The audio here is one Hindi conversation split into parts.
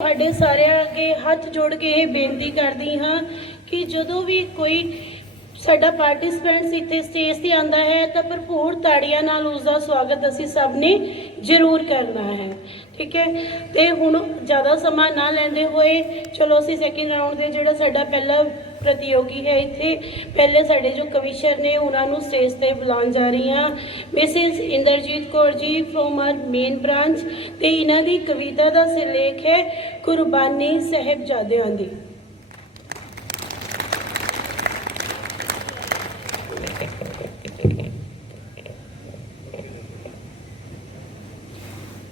ਤੁਹਾਡੇ ਸਾਰਿਆਂ ਅੱਗੇ ਹੱਥ ਜੋੜ ਕੇ ਇਹ ਬੇਨਤੀ ਕਰਦੀ ਹਾਂ ਕਿ ਜਦੋਂ ਵੀ ਕੋਈ ਸਾਡਾ ਪਾਰਟਿਸਪੈਂਟਸ ਇੱਥੇ ਸਟੇਜ ਤੇ ਆਂਦਾ ਹੈ ਤਾਂ ਭਰਪੂਰ ਤਾੜੀਆਂ ਨਾਲ ਉਸ ਦਾ ਸਵਾਗਤ ਅਸੀਂ ਸਭ ਨੇ ਜ਼ਰੂਰ ਕਰਨਾ ਹੈ। ठीक है, तो हुण ज़्यादा समा ना लेंदे होए चलो असी सैकेंड राउंड दे जिहड़ा साडा पहला प्रतियोगी है इत्थे पहले साडे जो कविशर ने उन्होंने स्टेज ते बुलाउण जा रही हाँ। Mrs Inderjit Kaur ji from our main branch ते इन्हां दी कविता दा सिरलेख है कुर्बानी साहिबजादियां दी।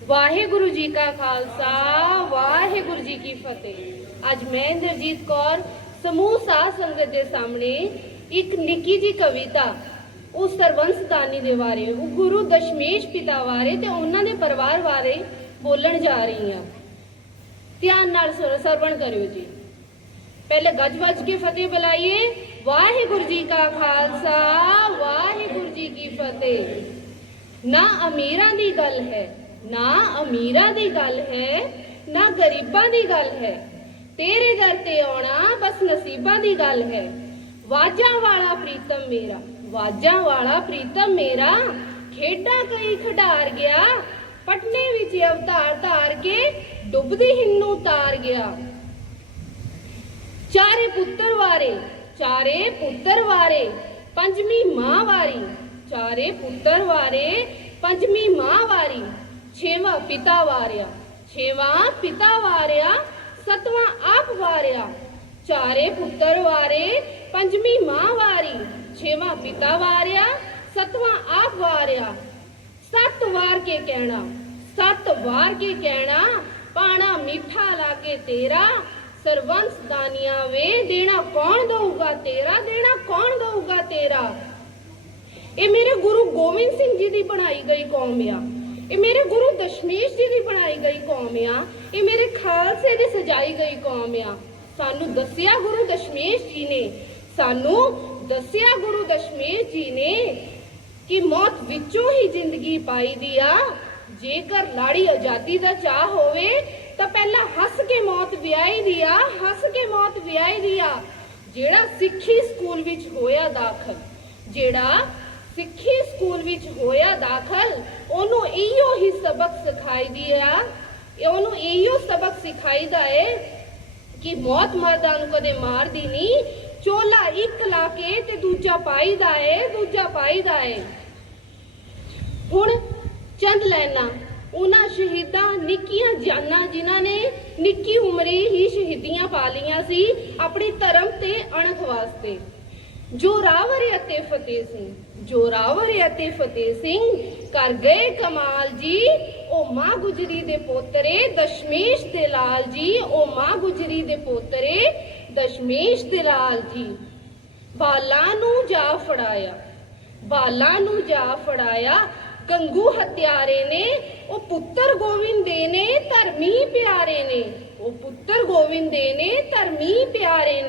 वाहेगुरु जी का खालसा वाहेगुरु जी की फतेह। अज मैं इंद्रजीत कौर समूह साध संगत के सामने एक निक्की जी कविता उस सरवंशदानी दे बारे गुरु दशमेश पिता बारे ते उन्हां दे परिवार बारे बोलन जा रही हाँ। ध्यान नाल सरवण करियो जी। पहले गज वज के फतेह बुलाइए। वाहेगुरु जी का खालसा वाहेगुरु जी की फतेह। ना अमीरां दी गल है ना अमीरां दी गल है ना गरीबां दी गल है, तेरे दर ते आउणा बस नसीबां दी गल है। वाजां वाला प्रीतम मेरा वाजां वाला प्रीतम मेरा खेडां कई खिडार गया पटने विच अवतार धार के डुबदी हिन्नू तार गया। चारे पुत्तर वारे पंजवी मां वारी चारे पुत्तर वारे पंजवी मां वारी छेवां पिता वारिया सतवां आप वारिया। चारे पुत्तर वारे पंजवी मां वारी छेवां पिता वारिया सतवां आप वारिया। सत वार के कहना पाना मीठा लागे तेरा सरवंश दानिया वे देना कौन दऊगा तेरा। ये मेरे गुरु गोविंद सिंह जी की बनाई गई कौम आ। ये मेरे गुरु दशमेश जी की बनाई गई कौम आ। ये मेरे खालसे की सजाई गई कौम आ। सानू दसिया गुरु दशमेश जी ने कि मौत विचों ही जिंदगी पाई दी आ। जेकर लाड़ी आजादी दा चाह होवे तां पहला हस के मौत विआई दी आ। जेड़ा सिक्खी स्कूल विच होया दाखल ओनू इहो ही सबक सिखाई दा है कि मौत मर्दां नूं कदे मारदी नहीं, चोला एक ला के ते दूजा पाईदा है। हुण चंद लाइना उन्हां शहीदां निक्कियां जानां जिन्हां ने निक्की उमरे ही शहीदियां पा लियां सी अपने धर्म ते अणख वास्ते। जोरावर अते फतेह सिंह कर गए कमाल जी ओ मां गुजरी दे पोतरे दशमेश दे लाल जी ओ मां गुजरी दे पोतरे दशमेश दे लाल जी। बालां नूं जा फड़ाया गंगू हत्यारे ने ओ पुत्तर गोविंद दे ने धर्मी प्यारे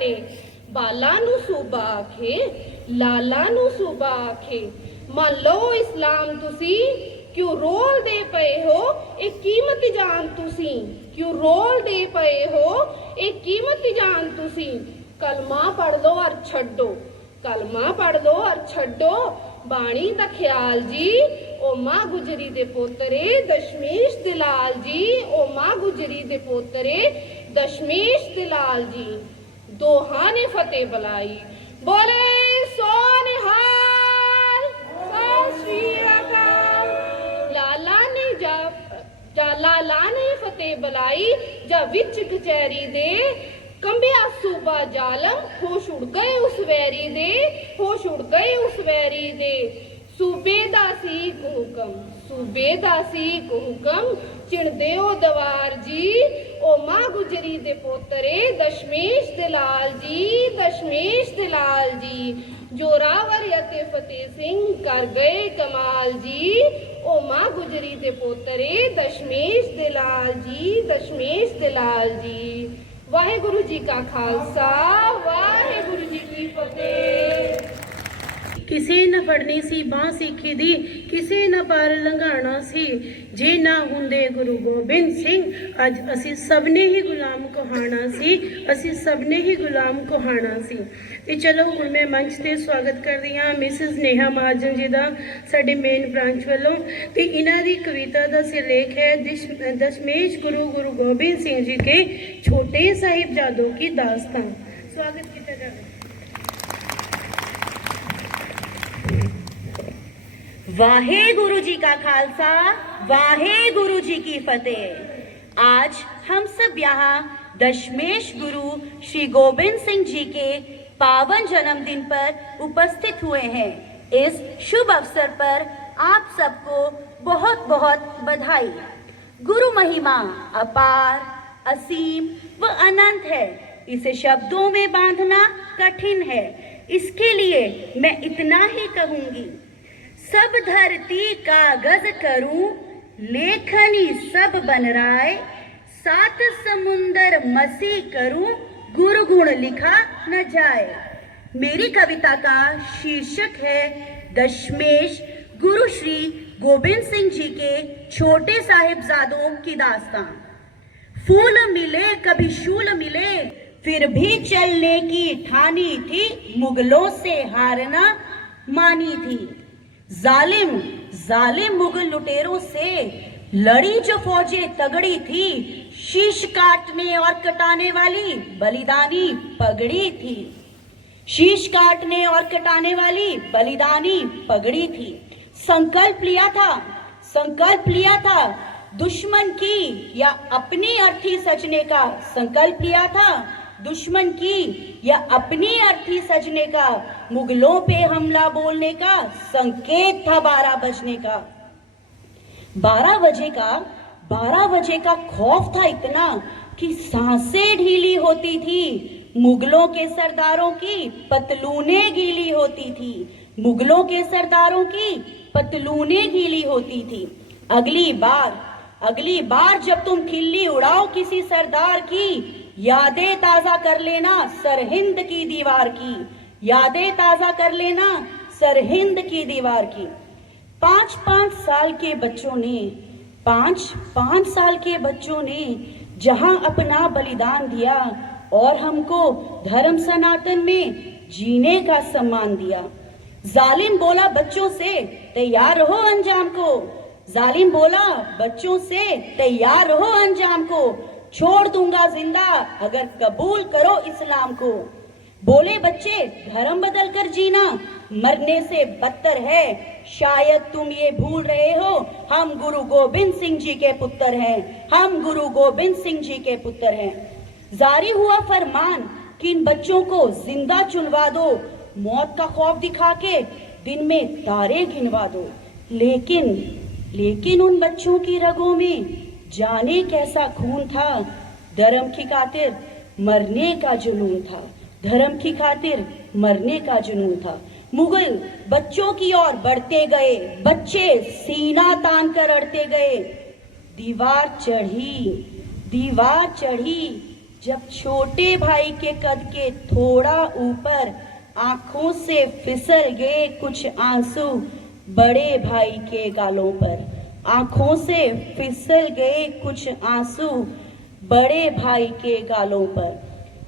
ने। बाला नूं सूबा आखे लाला नूं सूबा आखे मान लो इस्लाम तुसी क्यों रोल दे पए हो एक कीमती जान तुसी। कलमा पढ़ लो और छड्डो बाणी दा ख्याल जी ओ मां गुजरी दे पोतरे दशमेश दे लाल जी ओ मां गुजरी दे पोतरे दशमेश दे लाल जी। दोहा ने फतेह बुलाई बोले सो निहाल सत श्री अकाल। लाला ने फतेह बुलाई जा विच कचहरी दे कंबिया सूबा जालम होश उड़ गए उस वैरी दे। सूबेदासी को हुक्म चिणदे ओ दवार जी ओ मां गुजरी दे पोतरे दशमेश दे लाल जी। जोरावर अते फतेह सिंह कर गए कमाल जी ओ मां गुजरी दे पोतरे दशमेश दे लाल जी। वाहेगुरु जी का खालसा वाहेगुरु जी की फतेह। ਕਿਸੇ ਨਾ ਫੜਨੀ ਸੀ ਬਾਂਹ ਸਿੱਖੀ ਦੀ, ਕਿਸੇ ਨਾ ਪਾਰ ਲੰਘਾਣਾ ਸੀ। ਜੇ ਨਾ ਹੁੰਦੇ ਗੁਰੂ ਗੋਬਿੰਦ ਸਿੰਘ, ਅੱਜ ਅਸੀਂ ਸਭ ਨੇ ਹੀ ਗੁਲਾਮ ਕਹਾਣਾ ਸੀ, ਅਸੀਂ ਸਭ ਨੇ ਹੀ ਗੁਲਾਮ ਕਹਾਣਾ ਸੀ। ਤੇ ਚਲੋ ਹੁਣ ਮੈਂ ਮੰਚ ਤੇ ਸਵਾਗਤ ਕਰਦੀ ਹਾਂ ਮਿਸਿਸ ਨੇਹਾ ਮਹਾਜਨ ਜੀ ਦਾ, ਸਾਡੇ ਮੇਨ ਬ੍ਰਾਂਚ ਵੱਲੋਂ। ਤੇ ਇਹਨਾਂ ਦੀ ਕਵਿਤਾ ਦਾ ਸਿਰਲੇਖ ਹੈ ਦਸ਼ਮੇਸ਼ ਗੁਰੂ ਗੁਰੂ गोबिंद सिंह जी के छोटे साहिबजादों की दास्तान। स्वागत किया जाए। वाहे गुरु जी का खालसा, वाहे गुरु जी की फतेह। आज हम सब यहाँ दशमेश गुरु श्री गोबिंद सिंह जी के पावन जन्मदिन पर उपस्थित हुए हैं। इस शुभ अवसर पर आप सबको बहुत बहुत बधाई। गुरु महिमा अपार, असीम व अनंत है, इसे शब्दों में बांधना कठिन है। इसके लिए मैं इतना ही कहूंगी, सब धरती कागज करूं, लेखनी सब बन राय, सात समुंदर मसी करूं, गुरु गुण लिखा न जाए। मेरी कविता का शीर्षक है दशमेश गुरु श्री गोबिंद सिंह जी के छोटे साहिबजादों की दास्तान। फूल मिले कभी शूल मिले, फिर भी चलने की ठानी थी, मुगलों से हारना मानी थी। जालिम जालिम मुगल लुटेरों से लड़ी जो फौजें तगड़ी थी, शीश काटने और कटाने वाली बलिदानी पगड़ी थी। शीश काटने और कटाने वाली बलिदानी पगड़ी थी। संकल्प लिया था दुश्मन की या अपनी अर्थी सजने का, संकल्प लिया था दुश्मन की या अपनी अर्थी सजने का, मुगलों पे हमला बोलने का संकेत था 12 बजने का। 12 बजे का खौफ था इतना कि सांसें ढीली होती थी। मुगलों के सरदारों की पतलूनें गीली होती थी, मुगलों के सरदारों की पतलूनें गीली होती थी। अगली बार जब तुम खिल्ली उड़ाओ किसी सरदार की, यादें ताजा कर लेना सरहिंद की दीवार की, यादें ताजा कर लेना सरहिंद की दीवार की। 5-5 साल के बच्चों ने 5-5 साल के बच्चों ने जहां अपना बलिदान दिया और हमको धर्म सनातन में जीने का सम्मान दिया। जालिम बोला बच्चों से तैयार रहो अंजाम को, जालिम बोला बच्चों से तैयार रहो अंजाम को, छोड़ दूंगा जिंदा अगर कबूल करो इस्लाम को। बोले बच्चे धर्म बदल कर जीना मरने से बदतर है, शायद तुम ये भूल रहे हो हम गुरु गोबिंद सिंह जी के पुत्र हैं, हम गुरु गोबिंद सिंह जी के पुत्र हैं। जारी हुआ फरमान कि इन बच्चों को जिंदा चुनवा दो, मौत का खौफ दिखा के दिन में तारे गिनवा दो। लेकिन उन बच्चों की रगों में जाने कैसा खून था, धर्म की खातिर मरने का जुनून था, धर्म की खातिर मरने का जुनून था। मुगल बच्चों की ओर बढ़ते गए, बच्चे सीना तान कर अड़ते गए। दीवार चढ़ी जब छोटे भाई के कद के थोड़ा ऊपर, आंखों से फिसल गए कुछ आंसू बड़े भाई के गालों पर, आंखों से फिसल गए कुछ आंसू बड़े भाई के गालों पर।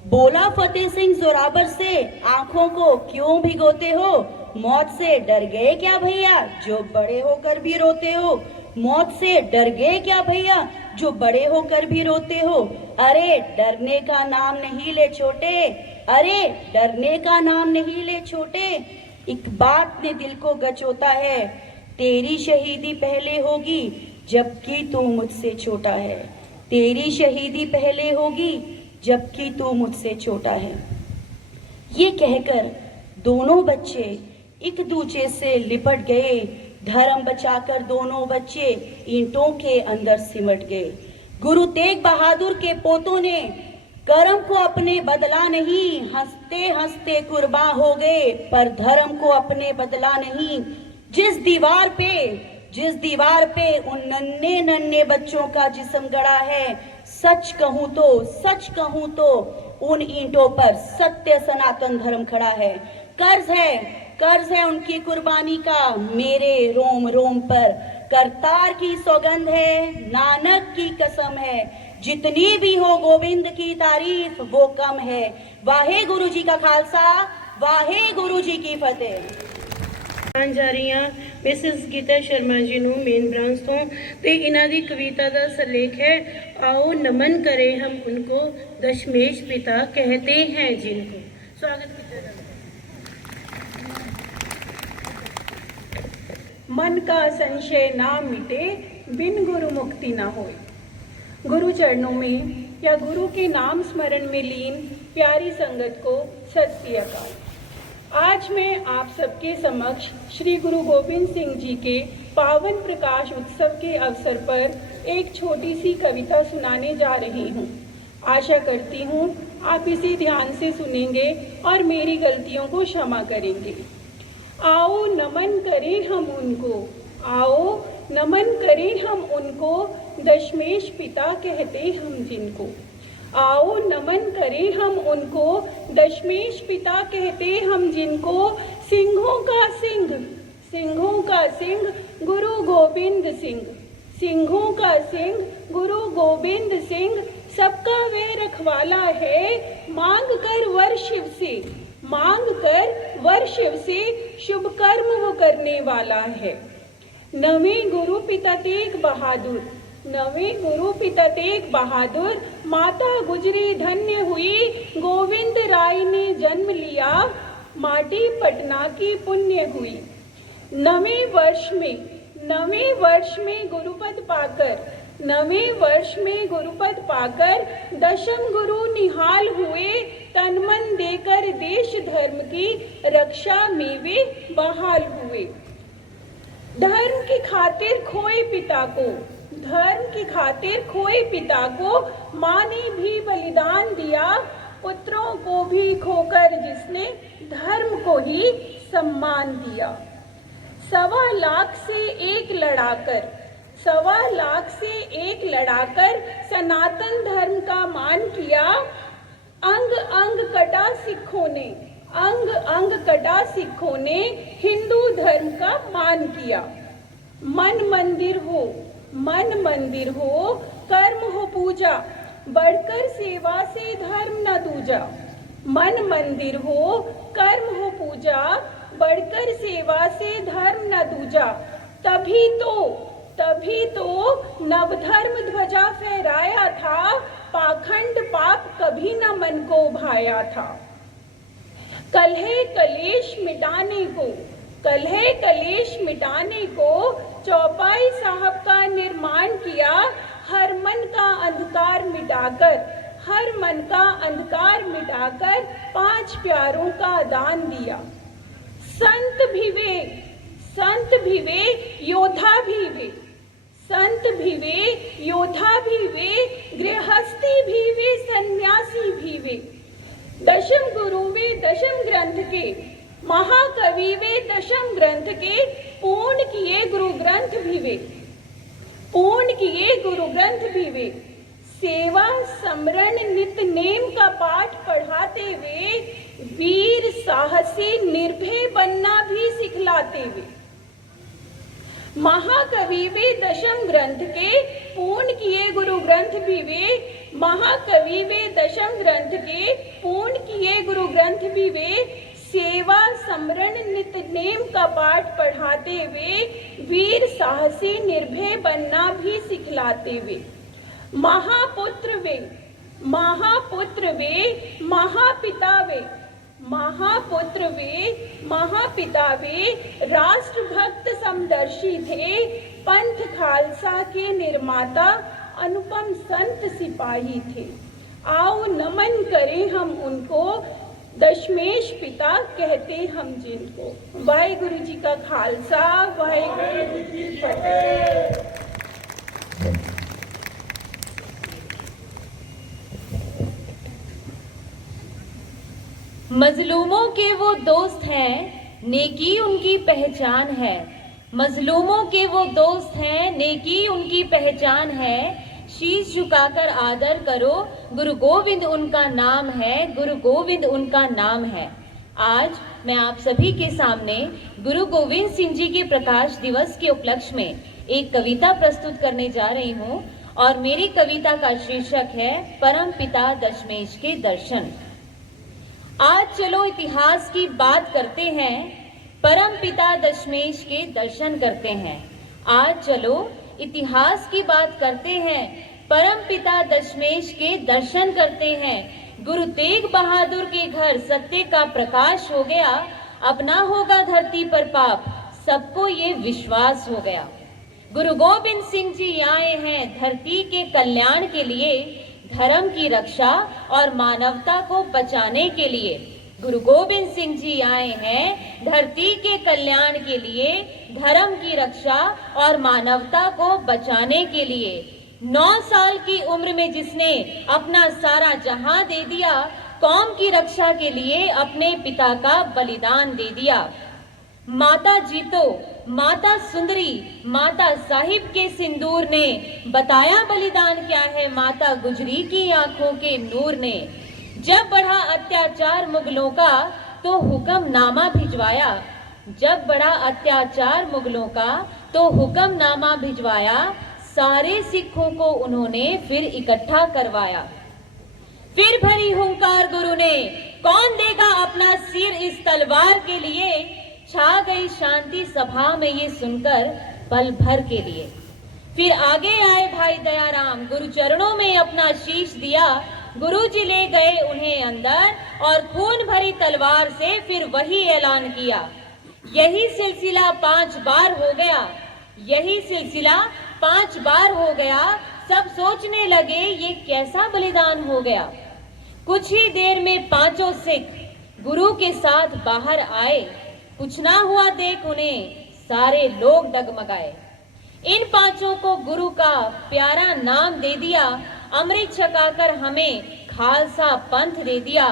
बोला फतेह सिंह जोरावर से आंखों को क्यों भिगोते हो, मौत से डर गए क्या भैया जो बड़े होकर भी रोते हो, मौत से डर गए क्या भैया जो बड़े होकर भी रोते हो। अरे डरने का नाम नहीं ले छोटे, अरे डरने का नाम नहीं ले छोटे। एक बात ने दिल को गचोता है, तेरी शहीदी पहले होगी जबकि तू मुझसे छोटा है, तेरी शहीदी पहले होगी जबकि तू मुझसे छोटा है। ये कहकर दोनों बच्चे एक दूसरे से लिपट गए, धर्म बचाकर दोनों बच्चे ईंटों के अंदर सिमट गए। गुरु तेग बहादुर के पोतों ने कर्म को अपने बदला नहीं, हंसते हंसते कुर्बान हो गए, पर धर्म को अपने बदला नहीं। जिस दीवार पे उन नन्हे नन्हे बच्चों का जिस्म गड़ा है, सच कहूं तो उन ईंटों पर सत्य सनातन धर्म खड़ा है। कर्ज है उनकी कुर्बानी का मेरे रोम रोम पर। करतार की सौगंध है, नानक की कसम है, जितनी भी हो गोविंद की तारीफ वो कम है। वाहे गुरु जी का खालसा, वाहे गुरु जी की फतेह। ਜਾ ਰਹੀ ਹਾਂ ਮਿਸਿਸ ਗੀਤਾ ਸ਼ਰਮਾ ਜੀ ਨੂੰ ਮੇਨ ਬ੍ਰਾਂਚ ਤੋਂ ਤੇ ਇਹਨਾਂ ਦੀ ਕਵਿਤਾ ਦਾ ਸਿਰਲੇਖ ਹੈ आओ नमन करें हम उनको दशमेश पिता कहते हैं जिनको। स्वागत किया जाता है। मन का संशय ना मिटे बिन गुरु मुक्ति ना होए। गुरु चरणों में या गुरु के नाम स्मरण में लीन प्यारी संगत को सत श्री अकाल। आज मैं आप सबके समक्ष श्री गुरु गोविंद सिंह जी के पावन प्रकाश उत्सव के अवसर पर एक छोटी सी कविता सुनाने जा रही हूँ। आशा करती हूँ आप इसे ध्यान से सुनेंगे और मेरी गलतियों को क्षमा करेंगे। आओ नमन करें हम उनको, आओ नमन करें हम उनको, दशमेश पिता कहते हम जिनको। आओ नमन करें हम उनको, दशमेश पिता कहते हम जिनको। सिंहों का सिंह, सिंहों का सिंह गुरु गोविंद सिंह, सिंहों का सिंह गुरु गोविंद सिंह। सबका वे रखवाला है, मांग कर वर शिव से, मांग कर वर शिव से, शुभ कर्म वो करने वाला है। नवे गुरु पिता तेग बहादुर, नवे गुरु पिता तेग बहादुर। माता गुजरी धन्य हुई, गोविंद राय ने जन्म लिया, माटी पटना की पुण्य हुई। नवे वर्ष में गुरुपद पाकर, नवे वर्ष में गुरुपद पाकर, दशम गुरु निहाल हुए। तन मन देकर देश धर्म की रक्षा में वे बहाल हुए। धर्म की खातिर खोए पिता को, धर्म की खातिर खोए पिता को, माँ ने भी बलिदान दिया। पुत्रों को भी खोकर जिसने धर्म को ही सम्मान दिया। 1.25 लाख से एक लड़ाकर, 1.25 लाख से एक लड़ाकर, सनातन धर्म का मान किया। अंग अंग कटा सिखों ने, अंग अंग कटा सिखों ने, हिंदू धर्म का मान किया। मन मंदिर हो, मन मंदिर हो, कर्म हो पूजा, बढ़कर सेवा से धर्म न दूजा। मन मंदिर हो, कर्म हो पूजा, बढ़कर सेवा से धर्म न दूजा। तभी तो नवधर्म ध्वजा फहराया था, पाखंड पाप कभी न मन को भाया था। कलह कलेश मिटाने को, कलह कलेश मिटाने को, चौपाई साहब का निर्माण किया। हर मन का अंधकार मिटाकर, हर मन का अंधकार मिटाकर, 5 प्यारों का दान दिया। संत भी वे, संत भी वे, योद्धा भी वे, संत भी वे, योद्धा भी वे, गृहस्थी भी वे, सन्यासी भी वे। दशम गुरु वे दशम ग्रंथ के, महाकवि वे दशम ग्रंथ के, पूर्ण किए गुरु ग्रंथ भी वे, पूर्ण किए गुरु ग्रंथ भी वे। सेवा समरण नित नेम का पाठ पढ़ाते वे, वीर साहसी निर्भय बनना भी सिखलाते वे। महाकवि वे दशम ग्रंथ के, पूर्ण किए गुरु ग्रंथ भी वे, महाकवि वे दशम ग्रंथ के, पूर्ण किए गुरु ग्रंथ भी वे। सेवा समरण नित नेम का पाठ पढ़ाते वे, वीर साहसी निर्भय बनना भी सिखलाते वे। महापुत्र वे, महापुत्र वे, महापिता वे, महापुत्र वे, महापिता वे, राष्ट्रभक्त समदर्शी थे, पंथ खालसा के निर्माता, अनुपम संत सिपाही थे। आओ नमन करें हम उनको, दशमेश पिता कहते हम जिनको। वाहिगुरु जी का खालसा, वाहिगुरु जी की फतेह। मजलूमों के वो दोस्त हैं, नेकी उनकी पहचान है। मजलूमों के वो दोस्त हैं, नेकी उनकी पहचान है। शीश झुकाकर आदर करो, गुरु गोविंद उनका नाम है, गुरु गोविंद उनका नाम है। आज मैं आप सभी के सामने गुरु गोविंद सिंह जी के प्रकाश दिवस के उपलक्ष्य में एक कविता प्रस्तुत करने जा रही हूँ और मेरी कविता का शीर्षक है परम पिता दशमेश के दर्शन। आज चलो इतिहास की बात करते हैं, परम पिता दशमेश के दर्शन करते हैं। आज चलो इतिहास की बात करते हैं, परम पिता दशमेश के दर्शन करते हैं। गुरु तेग बहादुर के घर सत्य का प्रकाश हो गया, अब ना होगा धरती पर पाप, सबको ये विश्वास हो गया। गुरु गोविंद सिंह जी आए हैं धरती के कल्याण के लिए, धर्म की रक्षा और मानवता को बचाने के लिए। गुरु गोविंद सिंह जी आए हैं धरती के कल्याण के लिए, धर्म की रक्षा और मानवता को बचाने के लिए। 9 साल की उम्र में जिसने अपना सारा जहां दे दिया, कौम की रक्षा के लिए अपने पिता का बलिदान दे दिया। माता जीतो, माता सुंदरी, माता साहिब के सिंदूर ने बताया बलिदान क्या है, माता गुजरी की आंखों के नूर ने। जब बढ़ा अत्याचार मुगलों का तो हुक्मनामा भिजवाया, जब बढ़ा अत्याचार मुगलों का तो हुक्मनामा भिजवाया, सारे सिखों को उन्होंने फिर इकट्ठा करवाया। फिर भरी हुंकार गुरु ने, कौन देगा अपना सिर इस तलवार के लिए। छा गई शांति सभा में ये सुनकर पल भर के लिए। फिर आगे आए भाई दयाराम, गुरु चरणों में अपना शीश दिया। गुरु जी ले गए उन्हें अंदर और खून भरी तलवार से फिर वही ऐलान किया। यही सिलसिला 5 बार हो गया, यही सिलसिला 5 बार हो गया। सब सोचने लगे ये कैसा बलिदान हो गया। कुछ ही देर में 5 सिख गुरु के साथ बाहर आए, कुछ ना हुआ देख उन्हें सारे लोग डगमगाए। इन 5 को गुरु का प्यारा नाम दे दिया, अमृत छकाकर हमें खालसा पंथ दे दिया।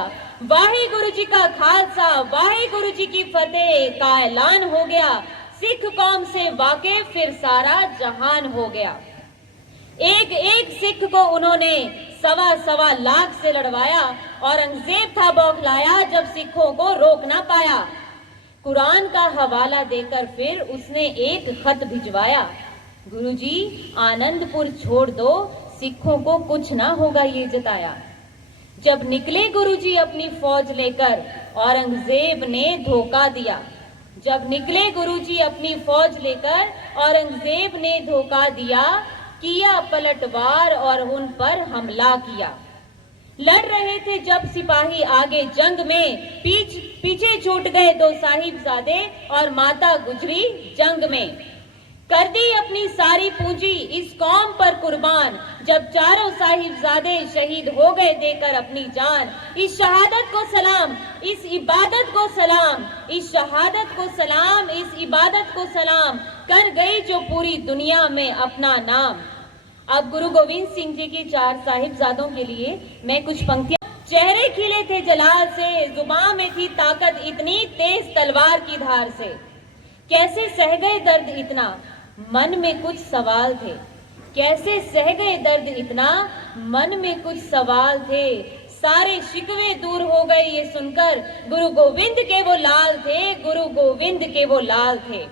वाहे गुरु जी का खालसा, वाहे गुरु जी की फतेह का ऐलान हो गया। सिख कौम से वाकिफ फिर सारा जहान हो गया। एक एक सिख को उन्होंने 1.25 लाख से लड़वाया। औरंगजेब था बौखलाया जब सिखों को रोक ना पाया। कुरान का हवाला देकर फिर उसने एक खत भिजवाया, गुरुजी आनंदपुर छोड़ दो, सिखों को कुछ ना होगा ये जताया। जब निकले गुरुजी अपनी फौज लेकर, औरंगजेब ने धोखा दिया। जब निकले गुरुजी अपनी फौज लेकर, औरंगजेब ने धोखा दिया। किया पलटवार और उन पर हमला किया। लड़ रहे थे जब सिपाही आगे जंग में, पीछे छूट गए 2 साहिबजादे और माता गुजरी जंग में। कर दी अपनी सारी पूंजी इस कौम पर कुर्बान, जब 4 साहिबजादे शहीद हो गए देकर अपनी जान। इस शहादत को सलाम, इस इबादत को सलाम, इस शहादत को सलाम, इस इबादत को सलाम, कर गई जो पूरी दुनिया में अपना नाम। अब गुरु गोविंद सिंह जी के 4 साहिबजादों के लिए मैं कुछ पंक्तियां। चेहरे खिले थे जलाल से, जुबान में थी ताकत इतनी, तेज तलवार की धार से। कैसे सह गए दर्द इतना, मन में कुछ सवाल थे। कैसे सह गए दर्द इतना, मन में कुछ सवाल थे। सारे शिकवे दूर हो गए ये सुनकर, गुरु गोविंद के वो लाल थे, गुरु गोविंद के वो लाल थे।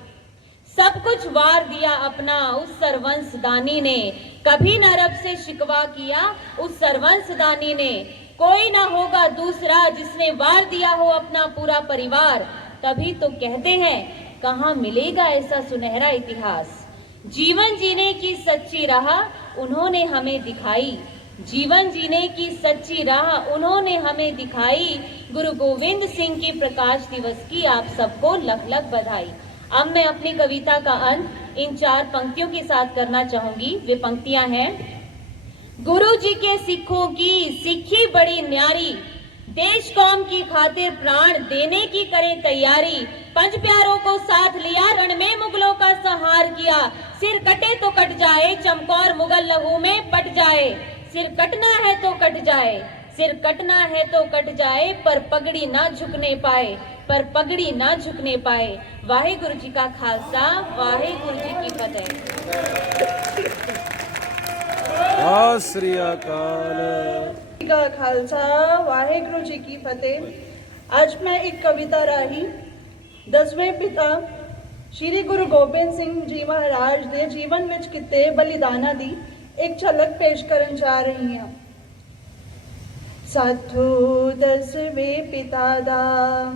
सब कुछ वार दिया अपना उस सरवंशदानी ने, कभी न रब से शिकवा किया उस सरवंशदानी ने। कोई ना होगा दूसरा जिसने वार दिया हो अपना पूरा परिवार। तभी तो कहते हैं कहाँ मिलेगा ऐसा सुनहरा इतिहास। जीवन जीने की सच्ची राह उन्होंने हमें दिखाई, जीवन जीने की सच्ची राह उन्होंने हमें दिखाई। गुरु गोविंद सिंह के प्रकाश दिवस की आप सबको लख लख बधाई। अब मैं अपनी कविता का अंत इन 4 पंक्तियों के साथ करना चाहूंगी। वे पंक्तियां हैं। गुरु जी के सिखों की सिक्खी बड़ी न्यारी, देश कौम की खातिर प्राण देने की करे तैयारी। 5 प्यारों को साथ लिया, रण में मुगलों का संहार किया। सिर कटे तो कट जाए, चमकौर मुगल लहू में पट जाए। सिर कटना है तो कट जाए, सिर कटना है तो कट जाए, पर पगड़ी ना झुकने पाए, पर पगड़ी ना झुकने पाए। वाहेगुरु जी का खालसा, वाहेगुरु जी की फतेह। सत श्री अकाल। का खालसा, वाहेगुरु जी की फतेह। ਅੱਜ ਮੈਂ ਇੱਕ ਕਵਿਤਾ ਰਾਹੀਂ 10ਵੇਂ ਪਿਤਾ ਸ਼੍ਰੀ ਗੁਰੂ ਗੋਬਿੰਦ ਸਿੰਘ ਜੀ ਮਹਾਰਾਜ ਦੇ ਜੀਵਨ ਵਿੱਚ ਕੀਤੇ ਬਲੀਦਾਨਾਂ ਦੀ ਇੱਕ ਝਲਕ ਪੇਸ਼ ਕਰਨ ਜਾ ਰਹੀ ਹਾਂ। ਸਾਥੋਂ 10ਵੇਂ ਪਿਤਾ ਦਾ,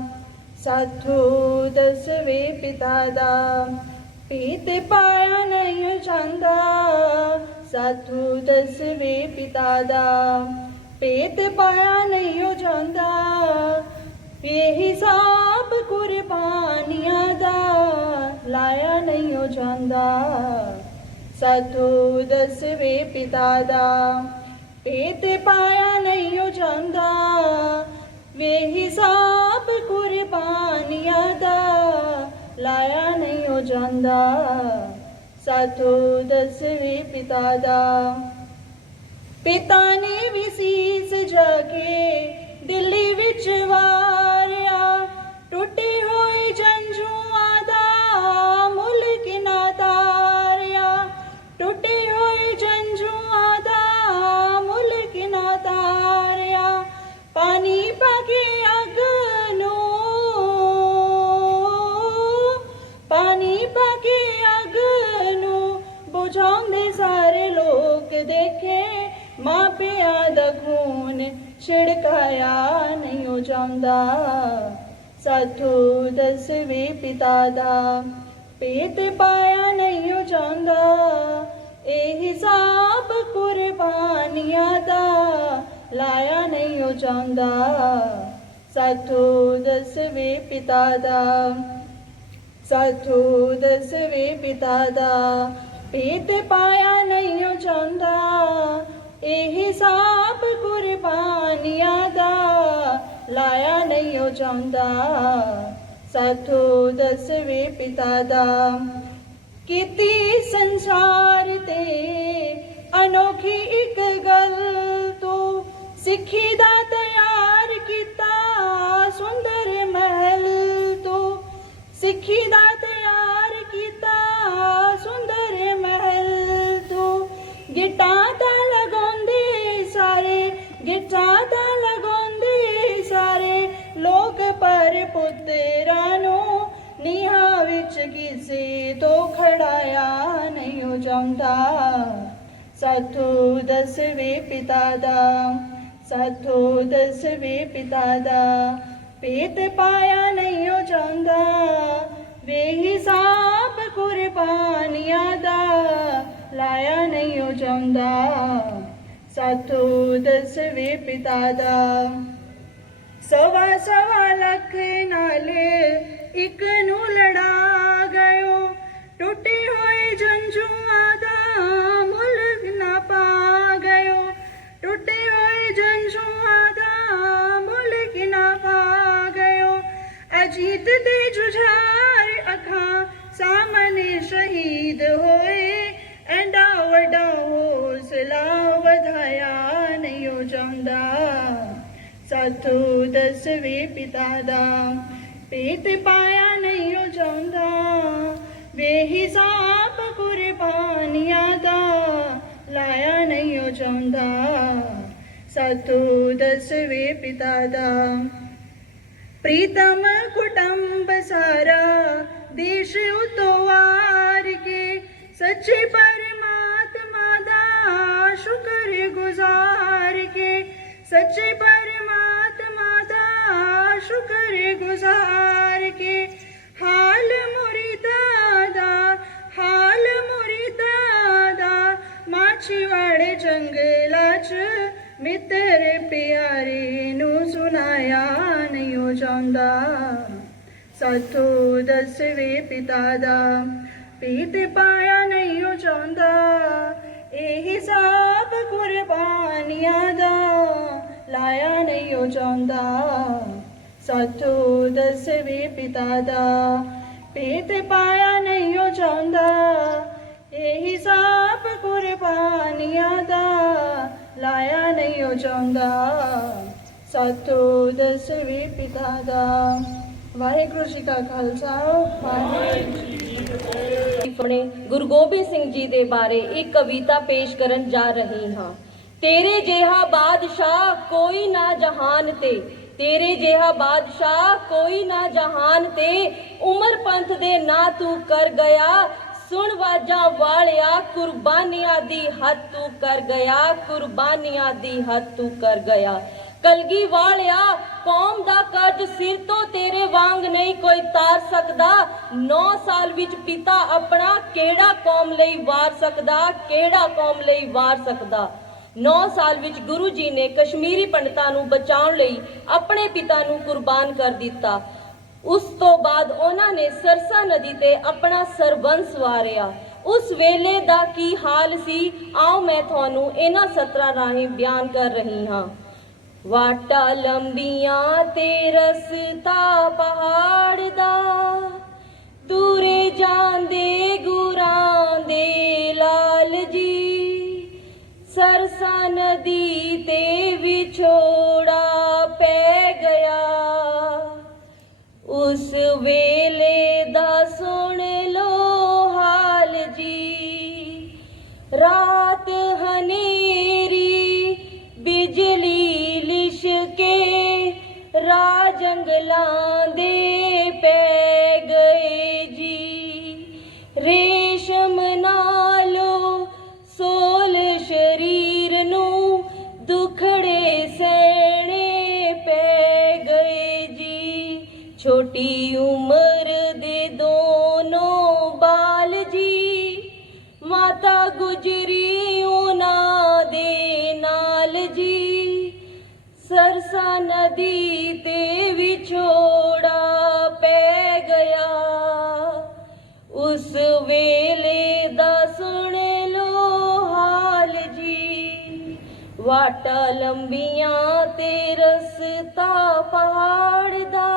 ਸਾਥੋਂ 10ਵੇਂ ਪਿਤਾ ਦਾ ਪੀਤ ਪਾਇਆ ਨਹੀਂ ਜਾਂਦਾ, ਸਾਥੋਂ 10ਵੇਂ ਪਿਤਾ ਦਾ ਪੀਤ ਪਾਇਆ ਨਹੀਂ ਜਾਂਦਾ, ਇਹ ਹਿਸਾਬ ਕੁਰਬਾਨੀਆਂ ਦਾ ਲਾਇਆ ਨਹੀਂ ਹੋ ਜਾਂਦਾ, ਸਾਥੋਂ 10ਵੇਂ ਪਿਤਾ ਦਾ ਪੀਤ ਪਾਇਆ ਨਹੀਂ ਹੋ ਜਾਂਦਾ, ਵੇ ਹਿਸਾਬ ਕੁਰਬਾਨੀਆਂ ਦਾ ਲਾਇਆ ਨਹੀਂ ਹੋ ਜਾਂਦਾ, ਸਾਥੋਂ 10ਵੇਂ ਪਿਤਾ ਦਾ। ਪਿਤਾ ਨੇ ਵੀ ਸੀਸ ਜਾ ਕੇ ਦਿੱਲੀ ਵਿੱਚ ਵਾਰਿਆ, ਟੁੱਟੇ ਹੋਏ ਜੰਝੂਆਂ ਦਾ ਮੁਲਕ ਨਾ ਤਾਰਿਆ, ਟੁੱਟੇ ਹੋਏ ਜੰਝੂਆਂ ਦਾ ਮੁਲਕ ਨਾ ਤਾਰਿਆ, ਪਾਣੀ ਪਾ ਕੇ ਅੱਗ ਨੂੰ, ਪਾਣੀ ਪਾ ਕੇ ਅੱਗ ਨੂੰ ਬੁਝਾਉਂਦੇ ਸਾਰੇ ਲੋਕ ਦੇਖੇ, ਮਾਪਿਆਂ ਦਾ ਖੂਨ ਛਿੜਕਾਇਆ ਨਹੀਂ ਹੋ ਜਾਂਦਾ, ਸਾਥੋਂ 10ਵੇਂ ਪਿਤਾ ਦਾ ਪੀਤ ਪਾਇਆ ਨਹੀਂ ਹੋ ਜਾਂਦਾ, ਇਹ ਹਿਸਾਬ ਕੁਰਬਾਨੀਆਂ ਦਾ ਲਾਇਆ ਨਹੀਂ ਹੋ ਜਾਂਦਾ, ਸਾਥੋਂ 10ਵੇਂ ਪਿਤਾ ਦਾ, ਸਾਥੋਂ 10ਵੇਂ ਪਿਤਾ ਦਾ ਪੀਤ ਪਾਇਆ ਨਹੀਂ ਹੋ ਜਾਂਦਾ, ਇਹ ਹਿਸਾਬ ਕੁਰਬਾਨੀਆਂ ਦਾ ਲਾਇਆ ਨਹੀਂ ਹੋ ਜਾਂਦਾ, ਸਾਥੋਂ 10ਵੇਂ ਪਿਤਾ ਦਾ। ਕੀਤੀ ਸੰਸਾਰ ਤੇ ਅਨੋਖੀ ਇੱਕ ਗੱਲ ਤੂੰ, ਸਿੱਖੀ ਦਾ ਤਿਆਰ ਕੀਤਾ ਸੁੰਦਰ ਮਹਿਲ ਤੂੰ, ਸਿੱਖੀ ਦਾ ਤਿਆਰ ਕੀਤਾ ਸੁੰਦਰ ਮਹਿਲ ਤੂੰ, ਗਿੱਟਾਂ ਤਾਂ ਲਗਾਉਂਦੇ ਸਾਰੇ, ਗਿੱਟਾਂ ਤਾਂ ਲਗਾਉਂਦੇ ਸਾਰੇ ਲੋਕ, ਪਰ ਪੁੱਤਰਾਂ ਨੂੰ ਨੀਹਾਂ ਵਿੱਚ ਕਿਸੇ ਤੋਂ ਖੜਾਇਆ ਨਹੀਂ ਹੋ ਜਾਂਦਾ, ਸਾਥੋਂ 10ਵੇਂ ਪਿਤਾ ਦਾ, ਸਾਥੋਂ 10ਵੇਂ ਪਿਤਾ ਦਾ ਪੀਤ ਪਾਇਆ ਨਹੀਂ ਹੋ ਜਾਂਦਾ, ਵੇ ਹਿਸਾਬ ਕੁਰਬਾਨੀਆਂ ਦਾ ਲਾਇਆ ਨਹੀਂ ਹੋ ਜਾਂਦਾ, ਸਾਥੋਂ 10ਵੇਂ ਪਿਤਾ ਦਾ। 1.25 ਲੱਖ ਨਾਲ ਇੱਕ ਨੂੰ ਲੜਾ ਗਇਓ, ਟੁੱਟੇ ਹੋਏ ਜੰਝੂਆਂ ਦਾ ਮੁੱਲ ਨਾ ਪਾ ਗਇਓ, ਟੁੱਟੇ ਹੋਏ ਜੰਝੂਆਂ ਦਾ ਮੁੱਲ ਨਾ ਪਾ ਗਇਓ, ਅਜੀਤ ਦੇ ਜੁਝਾਰ ਅੱਖਾਂ ਸਾਹਮਣੇ ਸ਼ਹੀਦ ਹੋਏ, ਐਡਾ ਵੱਡਾ ਹੌਸਲਾ ਵਧਾਇਆ ਨਹੀਂ ਹੋ ਜਾਂਦਾ, ਸਾਥੋਂ 10ਵੇਂ ਪਿਤਾ ਦਾ ਪੀਤ ਪਾਇਆ ਨਹੀਂ ਹੋ ਜਾਂਦਾ, ਵੇ ਹਿਸਾਬ ਕੁਰਬਾਨੀਆਂ ਦਾ ਲਾਇਆ ਨਹੀਂ ਹੋ ਜਾਂਦਾ, ਸਾਥੋਂ 10ਵੇਂ ਪਿਤਾ ਦਾ। ਪ੍ਰੀਤਮ ਕੁਟੰਬ ਸਾਰਾ ਦੇਸ਼ ਉਤੋਂ ਵਾਰ ਕੇ, ਸੱਚੇ ਪਰਮਾਤਮਾ ਦਾ ਸ਼ੁਕਰ ਗੁਜ਼ਾਰ ਕੇ, ਸੱਚੇ ਪਰਮਾਤਮਾ ਦਾ ਸ਼ੁਕਰ ਗੁਜ਼ਾਰ ਕੇ, ਹਾਲ ਮੁਰੀਦਾਂ ਦਾ, ਹਾਲ ਮੁਰੀਦਾਂ ਦਾ ਮਾਛੀਵਾੜੇ ਜੰਗਲਾਂ 'ਚ ਮਿੱਤਰ ਪਿਆਰੇ ਨੂੰ ਸੁਣਾਇਆ ਨਹੀਂ ਹੋ ਜਾਂਦਾ, ਸਾਥੋਂ 10ਵੇਂ ਪਿਤਾ ਦਾ ਪੀਤ ਪਾਇਆ ਨਹੀਂ ਹੋ ਜਾਂਦਾ, ਇਹ ਹਿਸਾਬ ਕੁਰਬਾਨੀਆਂ ਦਾ ਲਾਇਆ ਨਹੀਂ ਹੋ ਜਾਂਦਾ, ਸਾਥੋਂ 10ਵੇਂ ਪਿਤਾ ਦਾ ਪੀਤ ਪਾਇਆ ਨਹੀਂ ਹੋ ਜਾਂਦਾ, ਇਹ ਹਿਸਾਬ ਕੁਰਬਾਨੀਆਂ ਦਾ ਲਾਇਆ ਨਹੀਂ ਹੋ ਜਾਂਦਾ, ਸਾਥੋਂ 10ਵੇਂ ਪਿਤਾ ਦਾ। ਵਾਹਿਗੁਰੂ ਜੀ ਕਾ ਖਾਲਸਾ, ਵਾਹਿਗੁਰੂ ਜੀ ਕੀ ਫਤਿਹ। ਆਪਣੇ ਗੁਰੂ ਗੋਬਿੰਦ ਸਿੰਘ ਜੀ ਦੇ ਬਾਰੇ ਇੱਕ ਕਵਿਤਾ ਪੇਸ਼ ਕਰਨ ਜਾ ਰਹੀ ਹਾਂ। ਤੇਰੇ ਜਿਹਾ ਬਾਦਸ਼ਾਹ ਕੋਈ ਨਾ ਜਹਾਨ ਤੇ, तेरे जिहा बादशाह कोई ना जहान ते, उमर पंथ दे ना तू कर गया। सुन वाजा वालिया कुर्बानियां दी हद तू कर गया, कुर्बानियां दी हद तू कर गया। कलगी वालिया कौम दा कर्ज सिर तो तेरे वांग नहीं कोई तार सकदा। 9 साल विच पिता अपना केड़ा कौम लई वार सकदा, केड़ा कौम लई वार सकदा। 9 साल विच गुरु जी ने कश्मीरी पंडितां नूं बचाउण लई अपने पिता नूं कुर्बान कर दिता। उस तो बाद उन्हां ने सरसा नदी ते अपना सरबंस वारिया। उस वेले दा की हाल सी, आओ मैं तुहानूं इन्हां सतरां राहीं बयान कर रही हां। वाटा लंबियां ते रस्ता पहाड़ दा, तुरे जांदे गुरां दे लाल जी। सरसा नदी ते विछोड़ा पै गया, उस वेले दा सुन लो हाल जी। रात हनेरी बिजली लिशके, राह जंगलां दे पै गए जी। रेशम नालो सोल शरीर नूं दुखड़े सहने पै गए जी। छोटी उम्र दे दोनों बाल जी, माता गुजरी उन्हां दे नाल जी। सरसा नदी ते विछोड़ा पै गया, उस वेले दा सुन लो हाल जी। वाटा लंबियां ते रस्ता पहाड़ दा।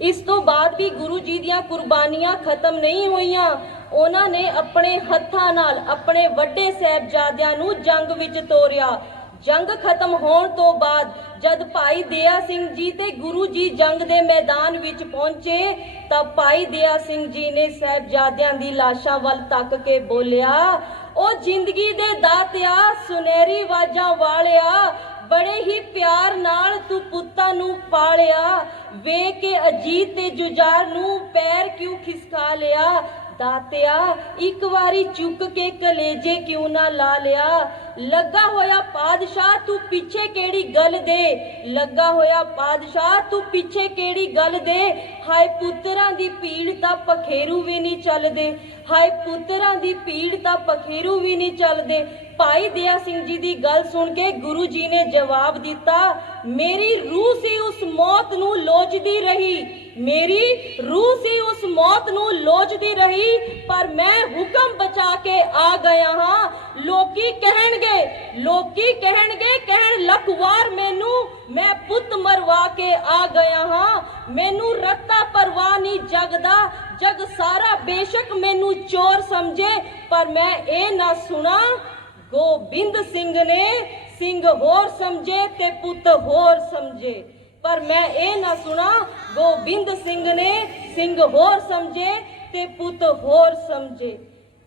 इस तो बाद भी गुरु जी दियां कुर्बानियां खत्म नहीं होईयां। ਉਹਨਾਂ ਨੇ ਆਪਣੇ ਹੱਥਾਂ ਨਾਲ ਆਪਣੇ ਵੱਡੇ ਸਾਹਿਬਜ਼ਾਦਿਆਂ ਨੂੰ ਜੰਗ ਵਿੱਚ ਤੋਰਿਆ। ਜੰਗ ਖਤਮ ਹੋਣ ਤੋਂ ਬਾਅਦ ਜਦ ਭਾਈ ਦਇਆ ਸਿੰਘ ਜੀ ਤੇ ਗੁਰੂ ਜੀ ਜੰਗ ਦੇ ਮੈਦਾਨ ਵਿੱਚ ਪਹੁੰਚੇ ਤਾਂ ਭਾਈ ਦਇਆ ਸਿੰਘ ਜੀ ਨੇ ਸਾਹਿਬਜ਼ਾਦਿਆਂ ਦੀ ਲਾਸ਼ਾਂ ਵੱਲ ਤੱਕ ਕੇ ਬੋਲਿਆ, ਉਹ ਜ਼ਿੰਦਗੀ ਦੇ ਦਾਤਿਆ, ਸੁਨਹਿਰੀ ਵਾਜਾਂ ਵਾਲਿਆ, बड़े ही प्यार नाल तू पुत्तां नूं पालिया। वेख के अजीत ते जुजार नूं पैर क्यों खिसका लिया। दातिया एक वारी चुक के कलेजे क्यों ना ला लिया। लगा होया पादशाह तू पीछे केड़ी गल दे, लगा होया पादशाह तू पीछे केड़ी गल दे। हाय पुत्तरां दी पीड़ तां पखेरू भी नहीं चलदे, हाय पुत्तरां दी पीड़ तां पखेरू भी नहीं चलदे। भाई दया सिंह जी दी गल सुन के गुरु जी ने जवाब दिता, मेरी रूह सी उस मौत नूं लोचदी रही, मेरी रूह सी उस मौत नूं लोचदी रही, पर मैं हुक्म बचा के आ गया हां। लोकी कहणगे कहण लख वार मैनू, मैं पुत मरवा के आ गया हां। मैनू रत्ता परवाह नहीं जगदा, जग सारा बेशक मैनू चोर समझे, पर मैं ए ना सुना गोबिंद सिंह ने सिंह होर समझे ते पुत होर समझे, पर मैं ए ना सुना गोबिंद सिंह ने सिंह होर समझे ते पुत होर समझे।